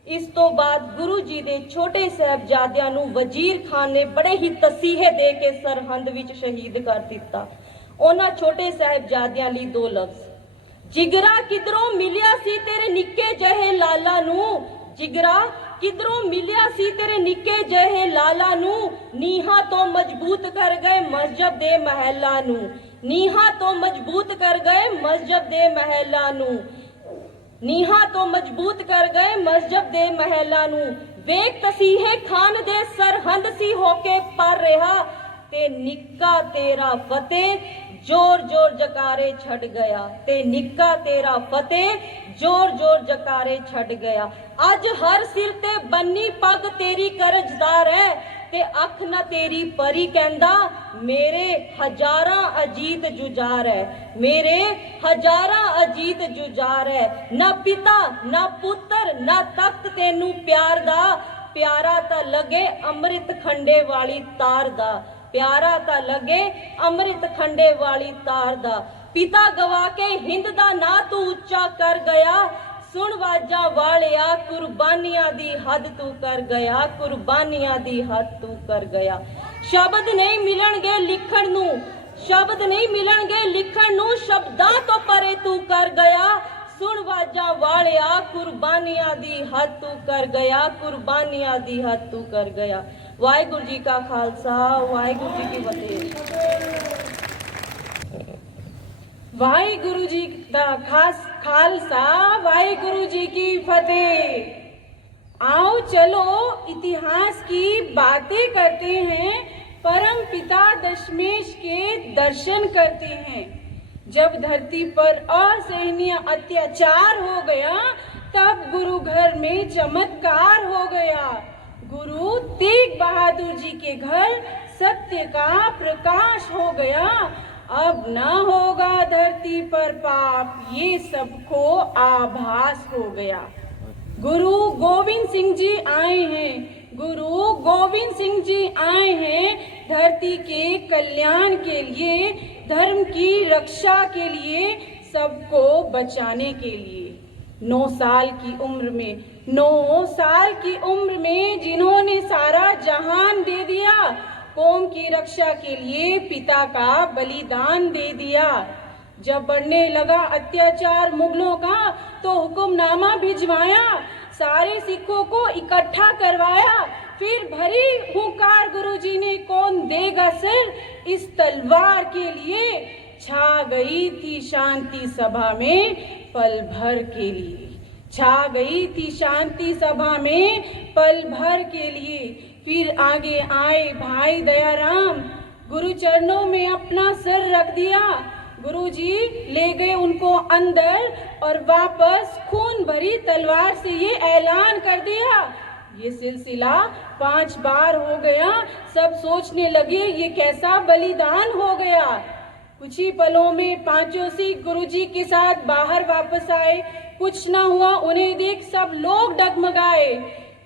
इस तो बाद गुरु जी दे छोटे साहबजादियां नूं वजीर खान ने बड़े ही तसीहे दे के सरहंद विच शहीद कर दिता। उन्हां छोटे साहबजादियां लई दो लफ्ज़, जिगरा किधरों मिलिया सी तेरे निक्के जहे लाला नूं, जिगरा किधरों मिलिया सी तेरे निक्के जहे लाला नूं। नीहा तो मजबूत कर गए मस्जिद दे महला नूं, नीहा तो मजबूत कर गए मस्जिद दे महला नूं, नीहा तो मजबूत कर गए मस्जिद दे महला नूं। वेख तसीहे खान दे सरहंद सी होके पर रहा, ते निक्का तेरा फतेह जोर जोर जकारे छड़ गया, ते निक्का तेरा फतेह जोर जोर जकारे छड़ गया। अज हर सिर ते बन्नी पग तेरी करजदार है, ते अख ना तेरी परी कहंदा मेरे हजारां अजीत जुजार है, मेरे हजारां अजीत जुजार है। ना पिता ना पुत्र ना तख्त तेनू प्यार दा, प्यारा तां लगे अमृत खंडे वाली तार दा, प्यारा तां लगे अमृत खंडे वाली तार दा। पिता गवा के हिंद दा ना तू उच्चा कर गया, सुन वाजा वालिया कुर्बानियां दी हद तू कर गया, कुर्बानियां दी हद तू कर गया। शब्द नहीं मिलणगे लिखण नू, शब्द नहीं मिलणगे लिखण नू, शब्दां तो परे तू कर गया। सुन वाजा वालिया कुर्बानियां दी हद तू कर गया, कुर्बानियां दी हद तू कर गया। वाहिगुरु जी का खालसा, वाहिगुरु जी की फतेह। वाहिगुरु जी का खालसा, वाहिगुरु जी की फतेह। आओ चलो इतिहास की बातें करते हैं, परम पिता दशमेश के दर्शन करते हैं। जब धरती पर असहनीय अत्याचार हो गया, तब गुरु घर में चमत्कार हो गया। गुरु तेग बहादुर जी के घर सत्य का प्रकाश हो गया। अब न होगा धरती पर पाप, ये सबको आभास हो गया। गुरु गोविंद सिंह जी आए हैं, गुरु गोविंद सिंह जी आए हैं धरती के कल्याण के लिए, धर्म की रक्षा के लिए, सबको बचाने के लिए। 9 साल की उम्र में, 9 साल की उम्र में जिन्होंने सारा जहान दे दिया, कौम की रक्षा के लिए पिता का बलिदान दे दिया। जब बढ़ने लगा अत्याचार मुगलों का, तो हुक्मनामा भिजवाया, सारे सिखों को इकट्ठा करवाया। फिर भरी हुंकार गुरुजी ने, कौन देगा सिर इस तलवार के लिए। छा गई थी शांति सभा में पल भर के लिए, छा गई थी शांति सभा में पल भर के लिए। फिर आगे आए भाई दयाराम, गुरु चरणों में अपना सिर रख दिया। गुरुजी ले गए उनको अंदर और वापस खून भरी तलवार से ये ऐलान कर दिया। ये सिलसिला 5 बार हो गया। सब सोचने लगे ये कैसा बलिदान हो गया। कुछ ही पलों में पांचों सिख गुरुजी के साथ बाहर वापस आए। कुछ ना हुआ, उन्हें देख सब लोग डगमगाए।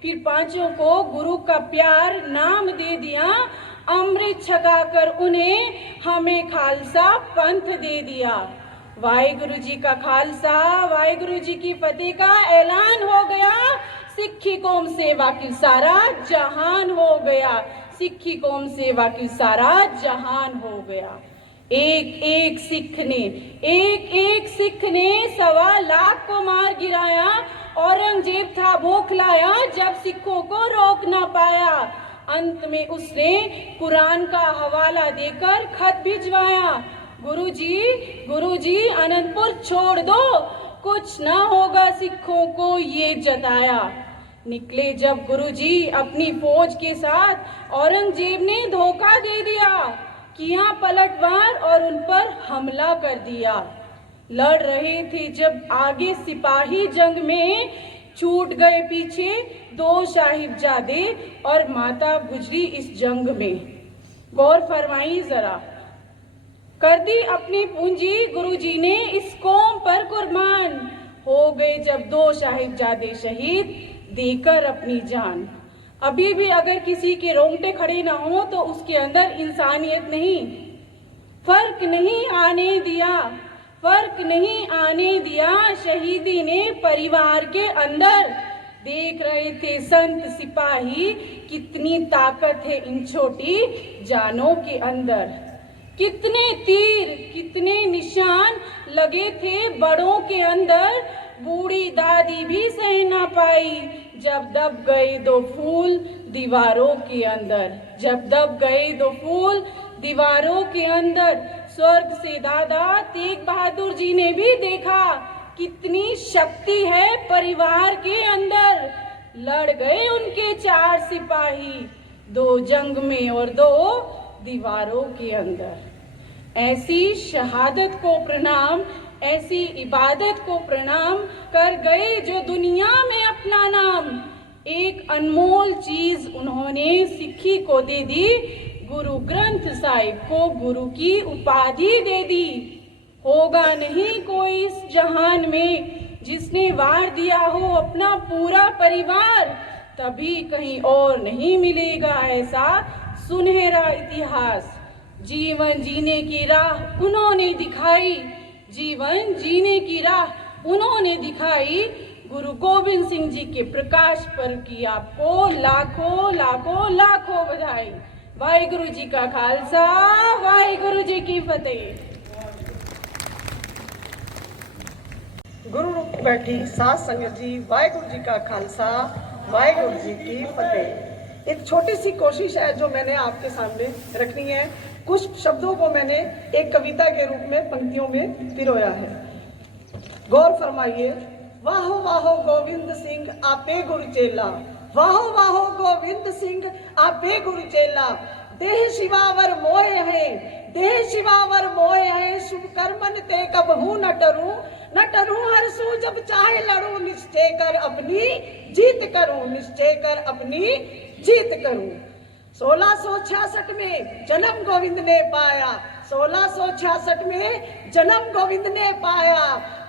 फिर पांचों को गुरु का प्यार नाम दे दिया। अमृत छकाकर उन्हें हमें खालसा पंथ दे दिया। वाहिगुरु जी का खालसा, वाहिगुरु जी की फतेह का ऐलान हो गया। सिक्खी कौम सेवा की सारा जहान हो गया, सिक्खी कौम सेवा की सारा जहान हो गया। एक एक सिख ने, एक एक सिख ने 1.25 लाख को मार गिराया। औरंगजेब था बौखलाया जब सिखों को रोक ना पाया। अंत में उसने कुरान का हवाला देकर खत भिजवाया। गुरुजी अनंतपुर छोड़ दो, कुछ ना होगा सिखों को ये जताया। निकले जब गुरुजी अपनी फौज के साथ, औरंगजेब ने धोखा दे दिया। किया पलटवार और उन पर हमला कर दिया। लड़ रहे थे जब आगे सिपाही जंग में, छूट गए पीछे 2 साहिबजादे और माता गुजरी इस जंग में। गौर फरमाई जरा, कर दी अपनी पूंजी गुरुजी ने इस कौम पर कुर्बान। हो गए जब 2 साहिबजादे शहीद, देकर अपनी जान। अभी भी अगर किसी के रोंगटे खड़े ना हो तो उसके अंदर इंसानियत नहीं। फर्क नहीं आने दिया, फर्क नहीं आने दिया शहीदी ने परिवार के अंदर। देख रहे थे संत सिपाही, कितनी ताकत है इन छोटी जानों के अंदर। कितने तीर, कितने निशान लगे थे बड़ों के अंदर। बूढ़ी दादी भी सह ना पाई जब दब गए 2 फूल दीवारों के अंदर, जब दब गए 2 फूल दीवारों के अंदर। स्वर्ग से दादा तेग बहादुर जी ने भी देखा कितनी शक्ति है परिवार के अंदर। लड़ गए उनके 4 सिपाही, 2 जंग में और 2 दीवारों के अंदर। ऐसी शहादत को प्रणाम, ऐसी इबादत को प्रणाम कर गए जो दुनिया में अपना नाम। एक अनमोल चीज उन्होंने सिक्खी को दे दी, गुरु ग्रंथ साहिब को गुरु की उपाधि दे दी। होगा नहीं कोई इस जहान में जिसने वार दिया हो अपना पूरा परिवार। तभी कहीं और नहीं मिलेगा ऐसा सुनहरा इतिहास। जीवन जीने की राह उन्होंने दिखाई, जीवन जीने की राह उन्होंने दिखाई। गुरु गोविंद सिंह जी के प्रकाश पर्व की आपको लाखों लाखों लाखों बधाई। वाहिगुरु जी का खालसा, वाहिगुरु जी की की फतेह। गुरु रूप बैठी साध संगत जी, वाहिगुरु जी का खालसा, वाहिगुरु जी की फतेह। एक छोटी सी कोशिश है जो मैंने आपके सामने रखनी है। कुछ शब्दों को मैंने एक कविता के रूप में पंक्तियों में पिरोया है। गौर फरमाइए। वाहो वाहो गोविंद सिंह आपे गुरु चेला, वाहो वाहो गोविंद सिंह आपे गुरु चेला। देह शिवावर मोए हैं, देह शिवावर मोए हैं, शुभ कर्मन ते कबहू न टरूं हरसू, जब चाहे लड़ूं, निश्चय कर अपनी जीत करूं, निश्चय कर अपनी जीत करूं। 1666 में जन्म गोविंद ने पाया, 1666 में जन्म गोविंद ने पाया।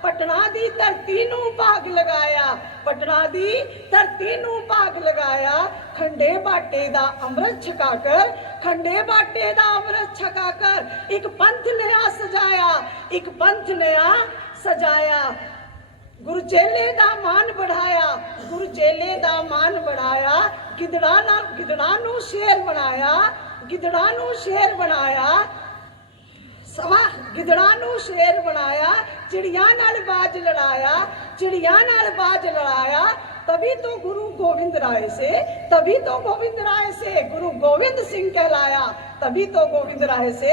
पटना दी धरती नू भाग लगाया, पटना दी धरती नू भाग लगाया। खंडे बाटे दा अमृत छकाकर, खंडे बाटे दा अमृत छकाकर, एक पंथ नया सजाया, एक पंथ नया सजाया। गुरु चेले दा मान बढ़ाया, गुरु चेले दा मान बढ़ाया। गिदड़ा नू शेर बनाया, गिदड़ा नू शेर बनाया। सवा गिदड़ा नू शेर बनाया, चिड़िया नाल बाज लड़ाया, चिड़िया नाल बाज लड़ाया। तभी तो गुरु गोविंद राय से, तभी तो गोविंद राय से गुरु गोविंद सिंह कहलाया, तभी तो गोविंद राय से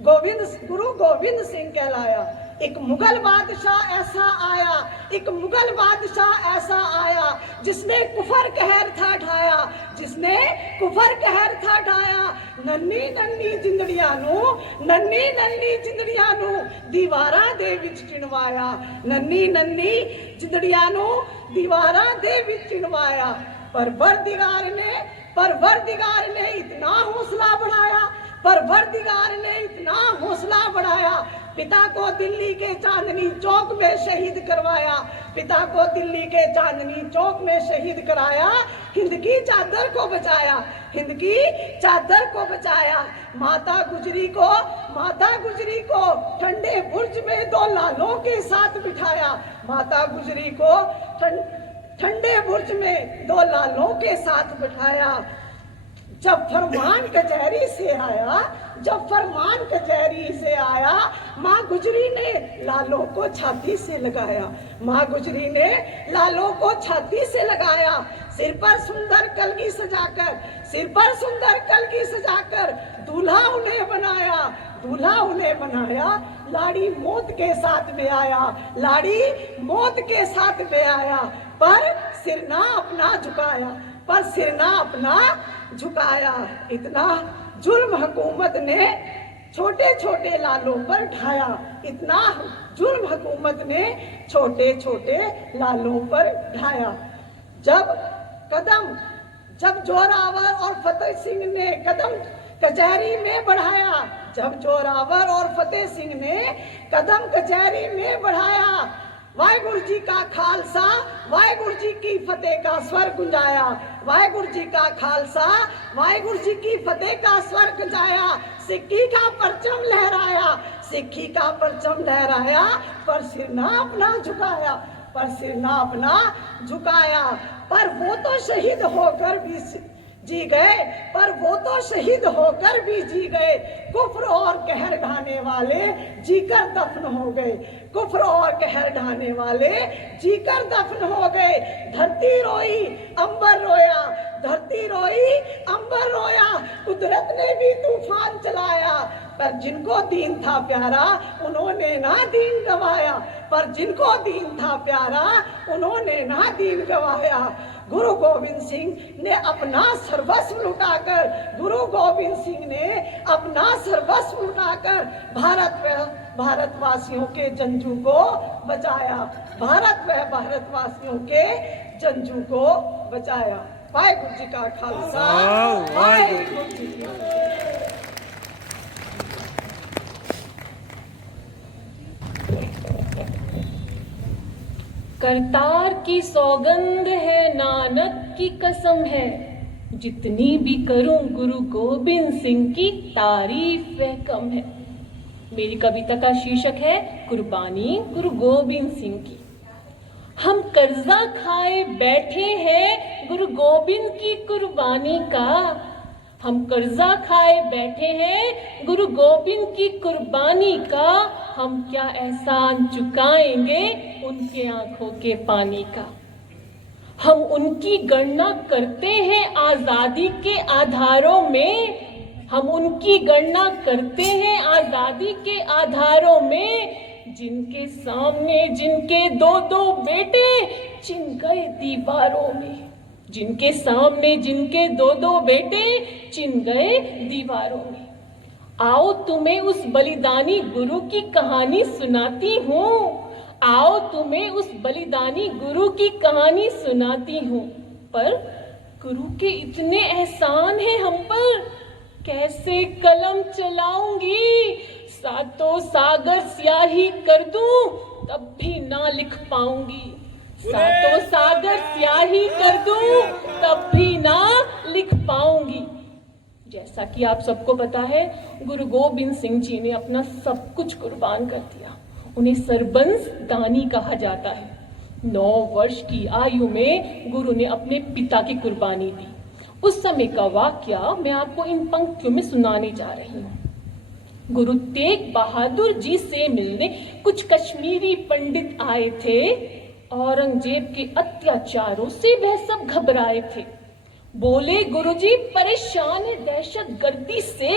गुरु गोविंद सिंह कहलाया। एक मुगल बादशाह ऐसा आया, एक मुगल बादशाह ऐसा आया, जिसने कुफर कहर था ढाया, जिसने कुफर कहर था ढाया। नन्नी नन्नी जिंदड़ियां नू, नन्नी नन्नी जिंदड़ियां नू दीवारां दे विच चिणवाया, नन्नी नन्नी जिंदड़ियां नू दीवारां दे विच चिणवाया। परवरदिगार ने इतना हौसला बढ़ाया, परवरदिगार ने इतना हौसला बढ़ाया। पिता को दिल्ली के चांदनी चौक में शहीद करवाया, पिता को दिल्ली के चांदनी चौक में शहीद कराया। हिंद की चादर को बचाया, हिंद की चादर को बचाया। माता गुजरी को ठंडे बुर्ज में 2 लालों के साथ बिठाया, माता गुजरी को ठंडे बुर्ज में 2 लालों के साथ बिठाया। जब फरमान कचहरी से आया, जब फरमान कचहरी से आया, माँ गुजरी ने लालों को छाती से लगाया, माँ गुजरी ने लालों को छाती से लगाया। सिर पर सुंदर कलगी सजाकर, सिर पर सुंदर कलगी सजाकर दूल्हा उन्हें बनाया, दूल्हा उन्हें बनाया। लाड़ी मौत के साथ में आया, लाड़ी मौत के साथ में आया। पर सिर ना अपना झुकाया, पर सिर ना अपना झुकाया। इतना जुल्म हुकूमत ने छोटे छोटे लालों पर ढाया, इतना जुल्म हुकूमत ने छोटे छोटे लालों पर ढाया। जब जोरावर और फतेह सिंह ने कदम कचहरी में बढ़ाया, जब जोरावर और फतेह सिंह ने कदम कचहरी में बढ़ाया। वाहिगुरु जी का खालसा, वाहिगुरु जी की फतेह का स्वर गुंजाया, वाहिगुरु जी का खालसा, वाहिगुरु जी की फतेह का स्वर गुंजाया। सिक्की का परचम लहराया, सिक्की का परचम लहराया। पर सिर ना अपना झुकाया, पर सिर ना अपना झुकाया। पर वो तो शहीद होकर भी जी गए, पर वो तो शहीद होकर भी जी गए। कुफ्र और कहर ढाने वाले जीकर दफन हो गए, कुफ्र और कहर ढाने वाले जीकर दफन हो गए। धरती रोई अंबर रोया, धरती रोई अंबर रोया। कुदरत ने भी तूफान चलाया, पर जिनको दीन था प्यारा उन्होंने ना दीन गवाया, पर जिनको दीन था प्यारा उन्होंने ना दीन गवाया। गुरु गोविंद सिंह ने अपना सर्वस्व लुटाकर, गुरु गोविंद सिंह ने अपना सर्वस्व लुटाकर भारतवासियों के जंजू को बचाया, भारत व भारतवासियों के जंजू को बचाया। वाहिगुरु जी का खालसा, वाहिगुरु जी की फतेह। करतार की सौगंध है, नानक की कसम है, जितनी भी करूं गुरु गोविंद सिंह की तारीफ वह कम है। मेरी कविता का शीर्षक है कुर्बानी गुरु गोविंद सिंह की। हम कर्जा खाए बैठे हैं गुरु गोविंद की कुर्बानी का, हम कर्जा खाए बैठे हैं, गुरु गोविंद की कुर्बानी का हम क्या एहसान चुकाएंगे उनके आंखों के पानी का। हम उनकी गणना करते हैं आजादी के आधारों में, हम उनकी गणना करते हैं आजादी के आधारों में, जिनके सामने जिनके दो दो बेटे चिन गए दीवारों में, जिनके सामने जिनके दो दो बेटे चिन गए दीवारों में। आओ तुम्हें उस बलिदानी गुरु की कहानी सुनाती हूँ, आओ तुम्हें उस बलिदानी गुरु की कहानी सुनाती हूँ। पर गुरु के इतने एहसान हैं हम पर, कैसे कलम चलाऊंगी, सातों सागर स्याही कर दूं तब भी ना लिख पाऊंगी, सातों सागर स्याही कर दूं तब भी ना लिख पाऊंगी। जैसा कि आप सबको पता है, गुरु गोविंद सिंह जी ने अपना सब कुछ कुर्बान कर दिया। उन्हें सरबंस दानी कहा जाता है। 9 वर्ष की आयु में गुरु ने अपने पिता की कुर्बानी दी। उस समय का वाकया मैं आपको इन पंक्तियों में सुनाने जा रही हूँ। गुरु तेग बहादुर जी से मिलने कुछ कश्मीरी पंडित आए थे। औरंगजेब के अत्याचारों से वह सब घबराए थे। बोले, गुरुजी परेशान है दहशत गर्दी से,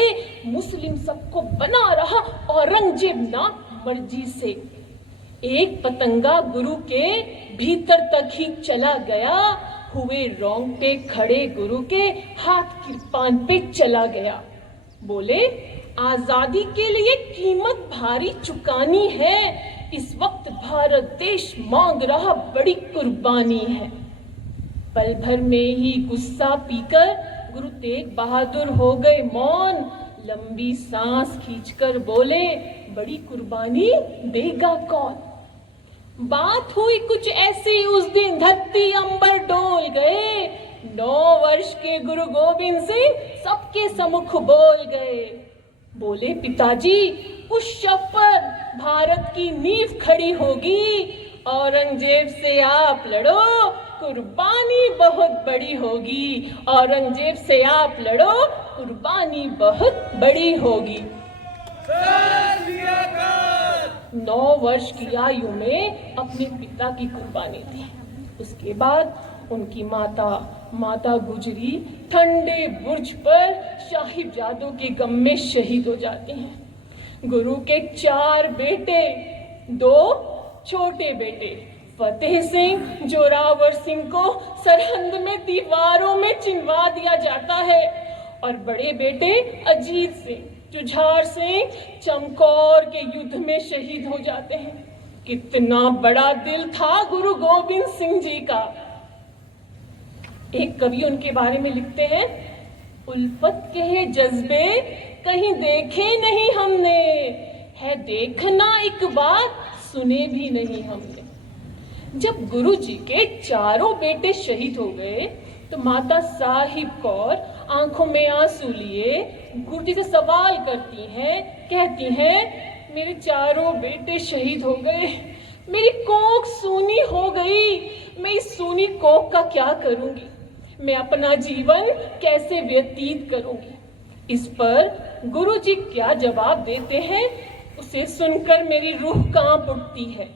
मुस्लिम सबको बना रहा औरंगजेब ना मर्जी से। एक पतंगा गुरु के भीतर तक ही चला गया, हुए रोंगटे खड़े गुरु के हाथ किरपान पे चला गया। बोले, आजादी के लिए कीमत भारी चुकानी है, इस वक्त भारत देश मांग रहा बड़ी कुर्बानी है। पल भर में ही गुस्सा पीकर गुरु तेग बहादुर हो गए मौन। लंबी सांस खींचकर बोले, बड़ी कुर्बानी देगा कौन। बात हुई कुछ ऐसी उस दिन, धरती अंबर डोल गए। 9 वर्ष के गुरु गोविंद सिंह सबके सम्मुख बोल गए। बोले, पिताजी उस शव पर भारत की नींव खड़ी होगी, औरंगजेब से आप लड़ो, कुर्बानी बहुत बड़ी होगी। औरंगजेब से आप लड़ो, कुर्बानी बहुत बड़ी होगी। 9 वर्ष की आयु में अपने पिता की कुर्बानी दी। उसके बाद उनकी माता गुजरी ठंडे बुर्ज पर साहिबजादों के गम में शहीद हो जाते हैं। गुरु के 4 बेटे, 2 छोटे बेटे, फतेह सिंह, जोरावर सिंह को सरहंद में दीवारों में चिनवा दिया जाता है, और बड़े बेटे अजीत सिंह, जुझार सिंह चमकौर के युद्ध में शहीद हो जाते हैं। कितना बड़ा दिल था गुरु गोविंद सिंह जी का। एक कवि उनके बारे में लिखते हैं, उल्फत के ये जज्बे कहीं देखे नहीं हमने, है देखना एक बार सुने भी नहीं हमने। जब गुरु जी के 4 बेटे शहीद हो गए तो माता साहिब कौर आंखों में आंसू लिए गुरु जी से सवाल करती हैं, कहती हैं, मेरे 4 बेटे शहीद हो गए, मेरी कोख सूनी हो गई, मैं इस सूनी कोख का क्या करूंगी, मैं अपना जीवन कैसे व्यतीत करूंगी। इस पर गुरु जी क्या जवाब देते हैं, उसे सुनकर मेरी रूह कांप उठती है।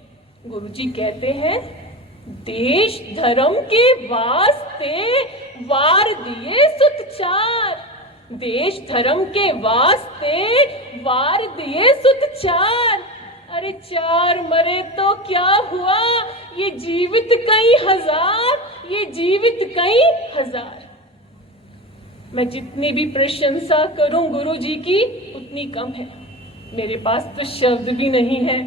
गुरु जी कहते हैं, देश धर्म के वास्ते वार दिए सुत 4, देश धर्म के वास्ते वार दिए सुत 4। अरे 4 मरे तो क्या हुआ, ये जीवित कई हजार, ये जीवित कई हजार। मैं जितनी भी प्रशंसा करूं गुरु जी की उतनी कम है। मेरे पास तो शब्द भी नहीं है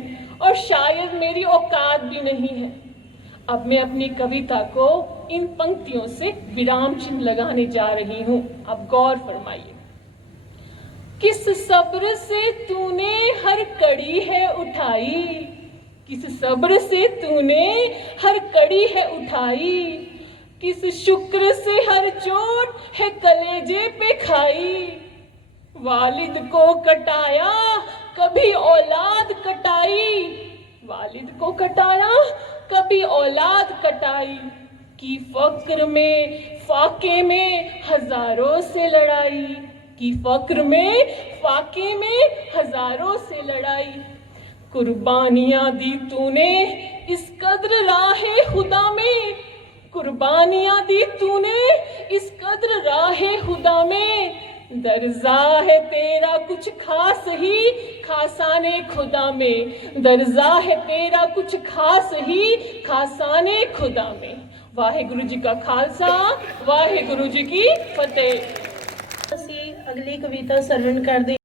और शायद मेरी औकात भी नहीं है। अब मैं अपनी कविता को इन पंक्तियों से विराम चिन्ह लगाने जा रही हूं। अब गौर फरमाइए। किस सब्र से तूने हर कड़ी है उठाई, किस सब्र से तूने हर कड़ी है उठाई, किस शुक्र से हर चोट है कलेजे पे खाई। वालिद को कटाया कभी औलाद कटाई, वालिद को कटाया कभी औलाद कटाई, की फक्र में फाके में हजारों से लड़ाई, की फक्र में फाके में हजारों से लड़ाई। कुर्बानियां दी तूने इस कद्र राहे खुदा में, कुर्बानियां दी तूने इस कद्र राहे खुदा में। दर्जा है तेरा कुछ खास ही खासाने खुदा में, दर्जा है तेरा कुछ खास ही खासाने खुदा में। वाहेगुरु जी का खालसा, वाहेगुरु जी की फतेह। ਅਸੀਂ ਅਗਲੀ ਕਵਿਤਾ ਸਰਵਣ ਕਰਦੇ